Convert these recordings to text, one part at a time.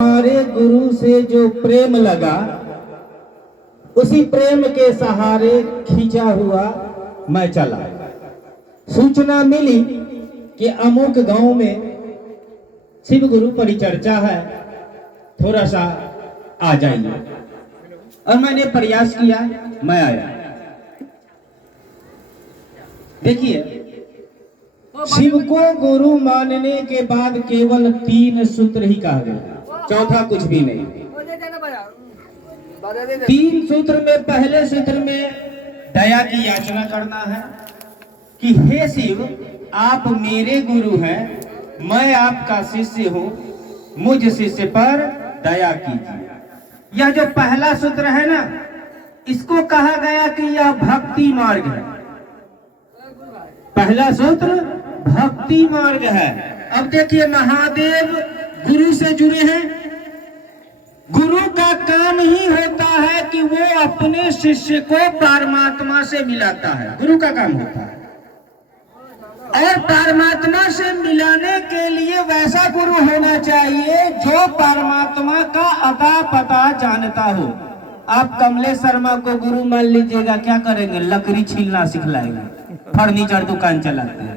हमारे गुरु से जो प्रेम लगा, उसी प्रेम के सहारे खींचा हुआ मैं चला। सूचना मिली कि अमुक गांव में शिव गुरु परिचर्चा है, थोड़ा सा आ जाइए। और मैंने प्रयास किया, मैं आया। देखिए, शिव को गुरु मानने के बाद केवल 3 सूत्र ही कहा गया, चौथा कुछ भी नहीं। 3 सूत्र में, पहले सूत्र में दया की याचना करना है कि हे शिव, आप मेरे गुरु हैं, मैं आपका शिष्य हूं, मुझ शिष्य पर दया कीजिए। यह जो पहला सूत्र है ना, इसको कहा गया कि यह भक्ति मार्ग है। पहला सूत्र भक्ति मार्ग है। अब देखिए, महादेव गुरु से जुड़े हैं। गुरु का काम ही होता है कि वो अपने शिष्य को परमात्मा से मिलाता है, गुरु का काम होता है। और परमात्मा से मिलाने के लिए वैसा गुरु होना चाहिए जो परमात्मा का अता पता जानता हो। आप कमलेश शर्मा को गुरु मान लीजिएगा, क्या करेंगे? लकड़ी छीलना सिखलाएंगे, फर्नीचर दुकान चलाते हैं,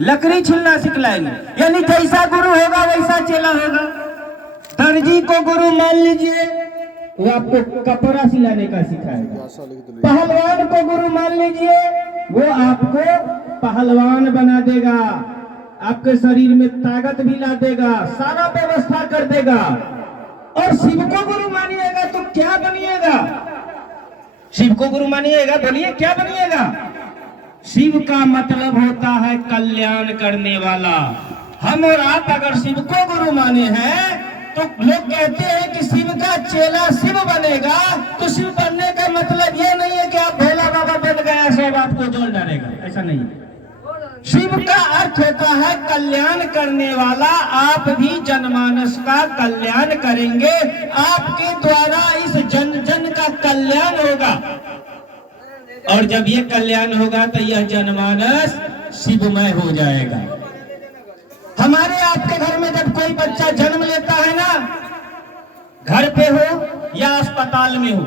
लकड़ी छीलना सिखलाएंगे। यानी जैसा गुरु होगा वैसा चेला होगा। दर्जी को गुरु मान लीजिए, वो आपको कपड़ा सिलाने का सिखाएगा। पहलवान को गुरु मान लीजिए, वो आपको पहलवान बना देगा, आपके शरीर में ताकत भी ला देगा, सारा व्यवस्था कर देगा। और शिव को गुरु मानिएगा तो क्या बनिएगा? शिव को गुरु मानिएगा, बोलिए क्या बनिएगा? शिव का मतलब होता है कल्याण करने वाला। हम और आप अगर शिव को गुरु माने हैं तो लोग कहते हैं कि शिव का चेला शिव बनेगा। तो शिव बनने का मतलब ये नहीं है कि आप भोला बाबा बन गया सब आपको जोड़ डालेगा, ऐसा नहीं है। शिव का अर्थ होता है कल्याण करने वाला। आप भी जनमानस का कल्याण करेंगे, आपके द्वारा इस जन जन का कल्याण होगा। और जब ये कल्याण होगा तो यह जनमानस शिवमय हो जाएगा। हमारे आपके घर में जब कोई बच्चा जन्म लेता है ना, घर पे हो या अस्पताल में हो,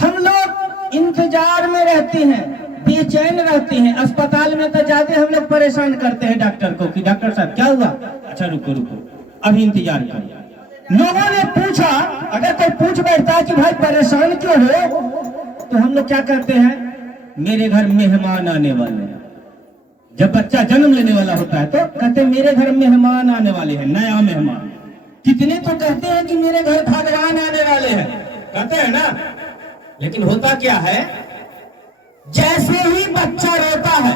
हम लोग इंतजार में रहते हैं, बेचैन रहते हैं। अस्पताल में तो ज्यादा हम लोग परेशान करते हैं डॉक्टर को कि डॉक्टर साहब क्या हुआ? अच्छा रुको रुको, अभी इंतजार करो। लोगों ने पूछा, अगर कोई पूछ बैठता है कि भाई परेशान क्यों हो, तो हम लोग क्या करते हैं? मेरे घर मेहमान आने वाले हैं। जब बच्चा जन्म लेने वाला होता है तो कहते हैं मेरे घर मेहमान आने वाले हैं, नया मेहमान। कितने तो कहते हैं कि मेरे घर भगवान आने वाले हैं, कहते हैं ना। लेकिन होता क्या है, जैसे ही बच्चा रोता है,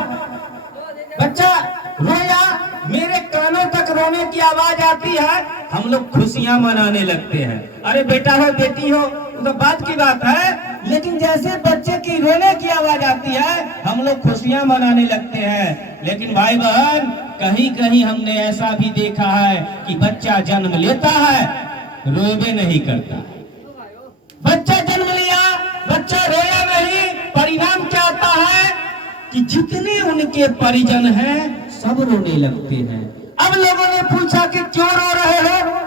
बच्चा रोया, मेरे कानों तक रोने की आवाज आती है, हम लोग खुशियां मनाने लगते हैं। अरे बेटा हो बेटी हो तो बात की बात है। लेकिन जैसे बच्चे की रोने की आवाज आती है, हम लोग खुशियां मनाने लगते हैं। लेकिन भाई बहन, कहीं कहीं हमने ऐसा भी देखा है कि बच्चा जन्म लेता है, रोवे नहीं करता। बच्चा जन्म लिया, बच्चा रोया नहीं, परिणाम क्या आता है कि जितने उनके परिजन हैं सब रोने लगते हैं। अब लोगों ने पूछा कि क्यों रो रहे हो?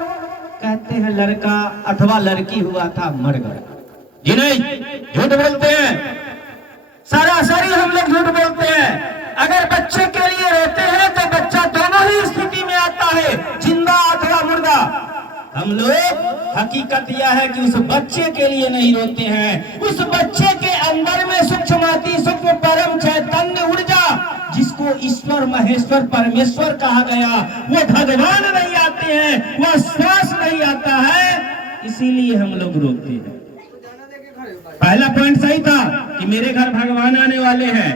कहते हैं लड़का अथवा लड़की हुआ था, मर गया। जी नहीं, झूठ बोलते हैं, सरासरी हम लोग झूठ बोलते हैं। अगर बच्चे के लिए रोते हैं तो बच्चा दोनों ही स्थिति में आता है, जिंदा अथवा मुर्दा। हम लोग हकीकत यह है कि उस बच्चे के लिए नहीं रोते हैं। उस बच्चे के अंदर में सूक्ष्माति सूक्ष्म परम चैतन्य ऊर्जा, जिसको ईश्वर महेश्वर परमेश्वर कहा गया, वो भगवान नहीं आते हैं, वह श्वास नहीं आता है, इसीलिए हम लोग रोते हैं। पहला पॉइंट सही था कि मेरे घर भगवान आने वाले हैं।